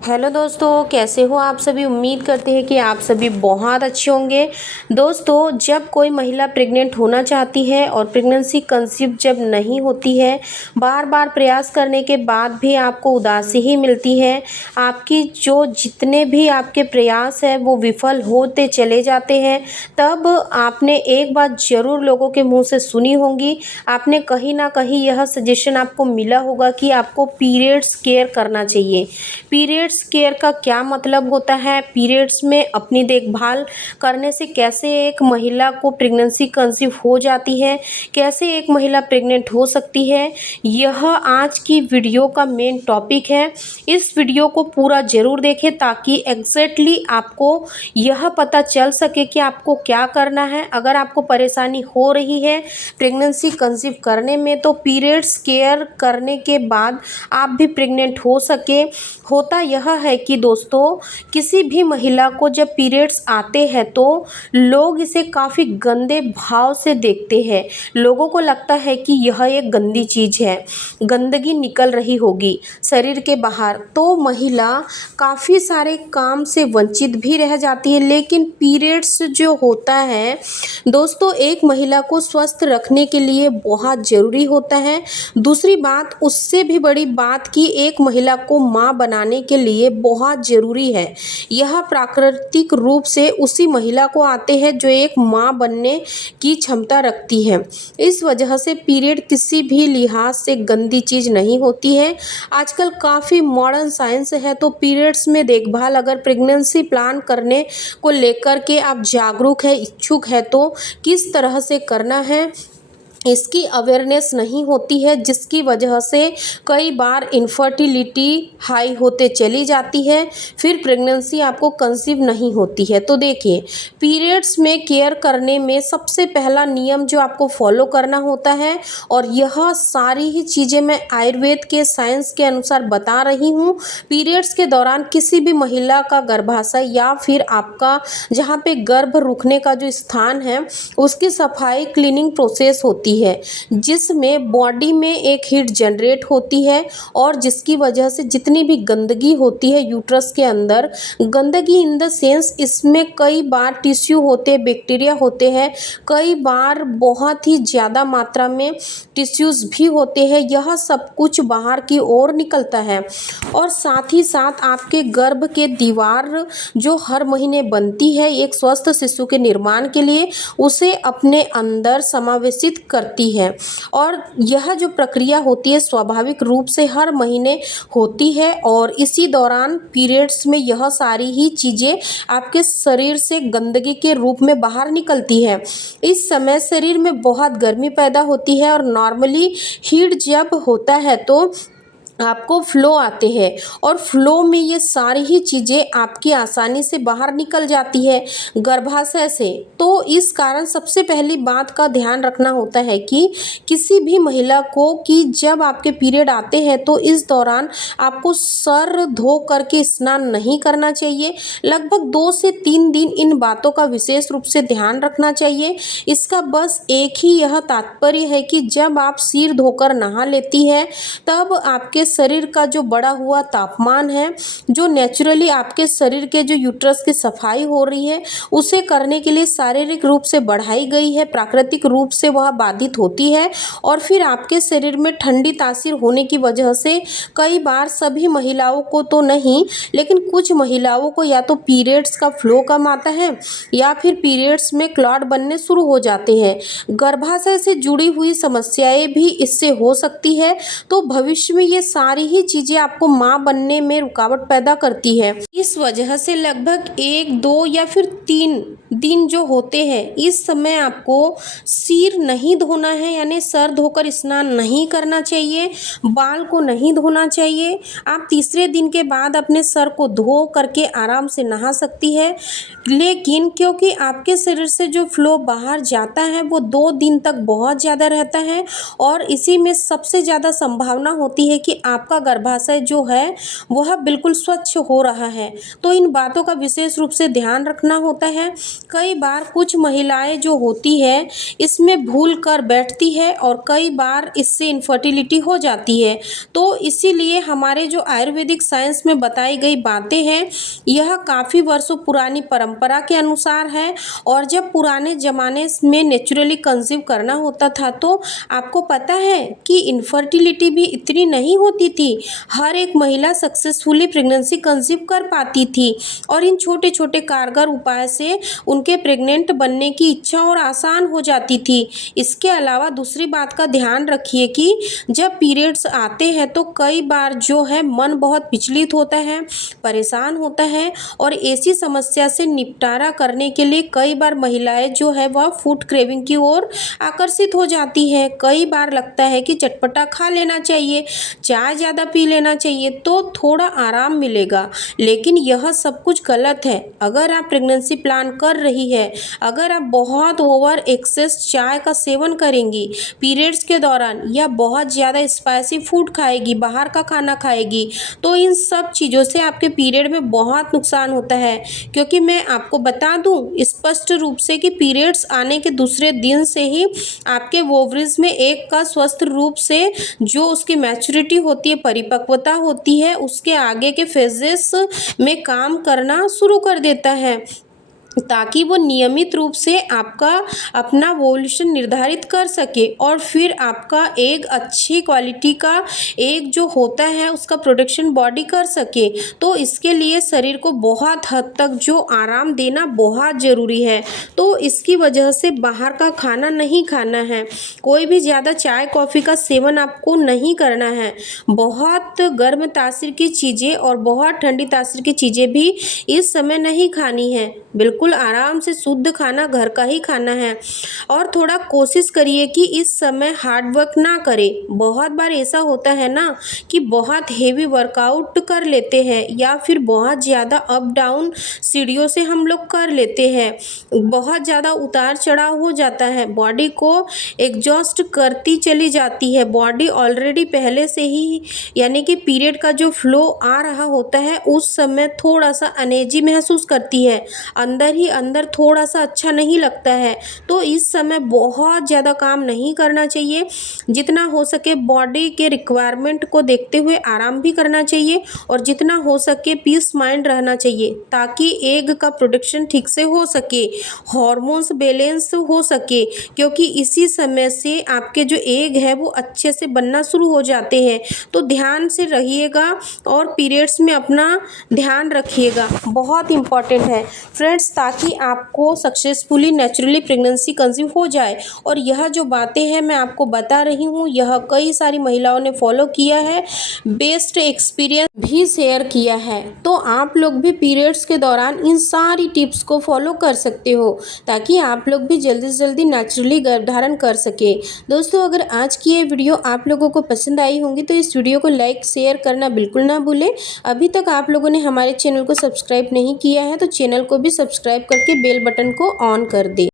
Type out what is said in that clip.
Hello दोस्तों, कैसे हो आप सभी। उम्मीद करते हैं कि आप सभी बहुत अच्छे होंगे। दोस्तों, जब कोई महिला प्रेग्नेंट होना चाहती है और प्रेगनेंसी कंसीव जब नहीं होती है, बार बार प्रयास करने के बाद भी आपको उदासी ही मिलती है, आपकी जो जितने भी आपके प्रयास है वो विफल होते चले जाते हैं, तब आपने एक बात ज़रूर लोगों के मुंह से सुनी होगी। आपने कहीं ना कहीं यह सजेशन आपको मिला होगा कि आपको पीरियड्स केयर करना चाहिए। पीरियड्स केयर का क्या मतलब होता है, पीरियड्स में अपनी देखभाल करने से कैसे एक महिला को प्रेगनेंसी कंसीव हो जाती है, कैसे एक महिला प्रेग्नेंट हो सकती है, यह आज की वीडियो का मेन टॉपिक है। इस वीडियो को पूरा ज़रूर देखें ताकि एग्जैक्टली आपको यह पता चल सके कि आपको क्या करना है। अगर आपको परेशानी हो रही है प्रेगनेंसी कंसीव करने में, तो पीरियड्स केयर करने के बाद आप भी प्रेग्नेंट हो सके। होता यह है कि दोस्तों, किसी भी महिला को जब पीरियड्स आते हैं तो लोग इसे काफ़ी गंदे भाव से देखते हैं। लोगों को लगता है कि यह एक गंदी चीज़ है, गंदगी निकल रही होगी शरीर के बाहर, तो महिला काफ़ी सारे काम से वंचित भी रह जाती है। लेकिन पीरियड्स जो होता है दोस्तों, एक महिला को स्वस्थ रखने के लिए बहुत ज़रूरी होता है। दूसरी बात, उससे भी बड़ी बात कि एक महिला को माँ बनाने के लिए बहुत ज़रूरी है। यह प्राकृतिक रूप से उसी महिला को आते हैं जो एक माँ बनने की क्षमता रखती है। इस वजह से पीरियड किसी भी लिहाज से गंदी चीज़ नहीं होती है। आजकल काफ़ी मॉडर्न साइंस है, तो पीरियड्स में देखभाल अगर प्रेगनेंसी प्लान करने को लेकर के आप जागरूक है, इच्छुक है, तो किस तरह से करना है इसकी अवेयरनेस नहीं होती है, जिसकी वजह से कई बार इनफर्टिलिटी हाई होते चली जाती है, फिर प्रेगनेंसी आपको कंसीव नहीं होती है। तो देखिए, पीरियड्स में केयर करने में सबसे पहला नियम जो आपको फॉलो करना होता है, और यह सारी ही चीज़ें मैं आयुर्वेद के साइंस के अनुसार बता रही हूँ। पीरियड्स के दौरान किसी भी महिला का गर्भाशय या फिर आपका जहाँ पे गर्भ रुकने का जो स्थान है उसकी सफाई क्लीनिंग प्रोसेस होती है, जिसमें बॉडी में एक हीट जनरेट होती है, और जिसकी वजह से जितनी भी गंदगी होती है यूट्रस के अंदर, गंदगी इन द सेंस इसमें कई बार टिश्यू होते हैं, बैक्टीरिया होते हैं, कई बार बहुत ही ज़्यादा मात्रा में टिश्यूज़ भी होते हैं, यह सब कुछ बाहर की ओर निकलता है। और साथ ही साथ आपके गर्भ के दीवार जो हर महीने बनती है एक स्वस्थ शिशु के निर्माण के लिए, उसे अपने अंदर समावेशित करती है। और यह जो प्रक्रिया होती है स्वाभाविक रूप से हर महीने होती है, और इसी दौरान पीरियड्स में यह सारी ही चीज़ें आपके शरीर से गंदगी के रूप में बाहर निकलती है। इस समय शरीर में बहुत गर्मी पैदा होती है, और नॉर्मली हीट जब होता है तो आपको फ्लो आते हैं, और फ्लो में ये सारी ही चीज़ें आपकी आसानी से बाहर निकल जाती है गर्भाशय से। तो इस कारण सबसे पहली बात का ध्यान रखना होता है कि किसी भी महिला को कि जब आपके पीरियड आते हैं तो इस दौरान आपको सर धो करके स्नान नहीं करना चाहिए। लगभग 2 से 3 दिन इन बातों का विशेष रूप से ध्यान रखना चाहिए। इसका बस एक ही यह तात्पर्य है कि जब आप सिर धोकर नहा लेती है, तब आपके शरीर का जो बढ़ा हुआ तापमान है, जो नेचुरली आपके शरीर के जो यूट्रस की सफाई हो रही है उसे करने के लिए शारीरिक रूप से बढ़ाई गई है, प्राकृतिक रूप से वह बाधित होती है। और फिर आपके शरीर में ठंडी तासीर होने की वजह से कई बार, सभी महिलाओं को तो नहीं लेकिन कुछ महिलाओं को, या तो पीरियड्स का फ्लो कम आता है या फिर पीरियड्स में क्लॉट बनने शुरू हो जाते हैं। गर्भाशय से जुड़ी हुई समस्याएं भी इससे हो सकती है। तो भविष्य में ये सारी ही चीज़ें आपको माँ बनने में रुकावट पैदा करती है। इस वजह से लगभग 1, 2 या फिर 3 दिन जो होते हैं, इस समय आपको सिर नहीं धोना है, यानी सर धोकर स्नान नहीं करना चाहिए, बाल को नहीं धोना चाहिए। आप तीसरे दिन के बाद अपने सर को धो करके आराम से नहा सकती है। लेकिन क्योंकि आपके शरीर से जो फ्लो बाहर जाता है वो 2 दिन तक बहुत ज़्यादा रहता है, और इसी में सबसे ज़्यादा संभावना होती है कि आपका गर्भाशय जो है वह बिल्कुल स्वच्छ हो रहा है। तो इन बातों का विशेष रूप से ध्यान रखना होता है। कई बार कुछ महिलाएं जो होती है इसमें भूल कर बैठती है और कई बार इससे इनफर्टिलिटी हो जाती है। तो इसीलिए हमारे जो आयुर्वेदिक साइंस में बताई गई बातें हैं यह काफ़ी वर्षों पुरानी परंपरा के अनुसार है। और जब पुराने ज़माने में नेचुरली कंसीव करना होता था तो आपको पता है कि इनफर्टिलिटी भी इतनी नहीं होती थी। हर एक महिला सक्सेसफुली प्रेगनेंसी कंसीव कर पाती थी और इन छोटे छोटे कारगर उपाय से उनके प्रेग्नेंट बनने की इच्छा और आसान हो जाती थी। इसके अलावा दूसरी बात का ध्यान रखिए कि जब पीरियड्स आते हैं तो कई बार जो है मन बहुत विचलित होता है, परेशान होता है और ऐसी समस्या से निपटारा करने के लिए कई बार महिलाएं जो है वह फूड क्रेविंग की ओर आकर्षित हो जाती है। कई बार लगता है कि चटपटा खा लेना चाहिए, चाय ज़्यादा पी लेना चाहिए तो थोड़ा आराम मिलेगा, लेकिन यह सब कुछ गलत है। अगर आप प्रेगनेंसी प्लान कर रही है, अगर आप बहुत ओवर एक्सेस चाय का सेवन करेंगी पीरियड्स के दौरान या बहुत ज़्यादा स्पाइसी फूड खाएगी, बाहर का खाना खाएगी, तो इन सब चीज़ों से आपके पीरियड में बहुत नुकसान होता है। क्योंकि मैं आपको बता दूं स्पष्ट रूप से कि पीरियड्स आने के दूसरे दिन से ही आपके ओवरीज में एक का स्वस्थ रूप से जो उसकी मैच्योरिटी होती है, परिपक्वता होती है, उसके आगे के फेजेस में काम करना शुरू कर देता है ताकि वो नियमित रूप से आपका अपना वोल्यूशन निर्धारित कर सके और फिर आपका एक अच्छी क्वालिटी का एक जो होता है उसका प्रोडक्शन बॉडी कर सके। तो इसके लिए शरीर को बहुत हद तक जो आराम देना बहुत ज़रूरी है। तो इसकी वजह से बाहर का खाना नहीं खाना है, कोई भी ज़्यादा चाय कॉफ़ी का सेवन आपको नहीं करना है। बहुत गर्म तासीर की चीज़ें और बहुत ठंडी तासीर की चीज़ें भी इस समय नहीं खानी है। बिल्कुल आराम से शुद्ध खाना घर का ही खाना है और थोड़ा कोशिश करिए कि इस समय हार्ड वर्क ना करें। बहुत बार ऐसा होता है ना कि बहुत हेवी वर्कआउट कर लेते हैं या फिर बहुत ज़्यादा अप डाउन सीढ़ियों से हम लोग कर लेते हैं, बहुत ज़्यादा उतार चढ़ाव हो जाता है, बॉडी को एग्जॉस्ट करती चली जाती है। बॉडी ऑलरेडी पहले से ही यानी कि पीरियड का जो फ्लो आ रहा होता है उस समय थोड़ा सा अनएजी महसूस करती है, अंदर ही अंदर थोड़ा सा अच्छा नहीं लगता है। तो इस समय बहुत ज़्यादा काम नहीं करना चाहिए, जितना हो सके बॉडी के रिक्वायरमेंट को देखते हुए आराम भी करना चाहिए और जितना हो सके पीस माइंड रहना चाहिए ताकि एग का प्रोडक्शन ठीक से हो सके, हॉर्मोन्स बैलेंस हो सके, क्योंकि इसी समय से आपके जो एग है वो अच्छे से बनना शुरू हो जाते हैं। तो ध्यान से रहिएगा और पीरियड्स में अपना ध्यान रखिएगा, बहुत इम्पॉर्टेंट है फ्रेंड्स, ताकि आपको सक्सेसफुली नेचुरली प्रेगनेंसी कंसीव हो जाए। और यह जो बातें हैं मैं आपको बता रही हूँ यह कई सारी महिलाओं ने फॉलो किया है, बेस्ट एक्सपीरियंस भी शेयर किया है। तो आप लोग भी पीरियड्स के दौरान इन सारी टिप्स को फॉलो कर सकते हो ताकि आप लोग भी जल्दी से जल्दी नेचुरली गर्भधारण कर सके। दोस्तों अगर आज की ये वीडियो आप लोगों को पसंद आई होंगी तो इस वीडियो को लाइक शेयर करना बिल्कुल ना भूलें। अभी तक आप लोगों ने हमारे चैनल को सब्सक्राइब नहीं किया है तो चैनल को भी सब्सक्राइब करके बेल बटन को ऑन कर दे।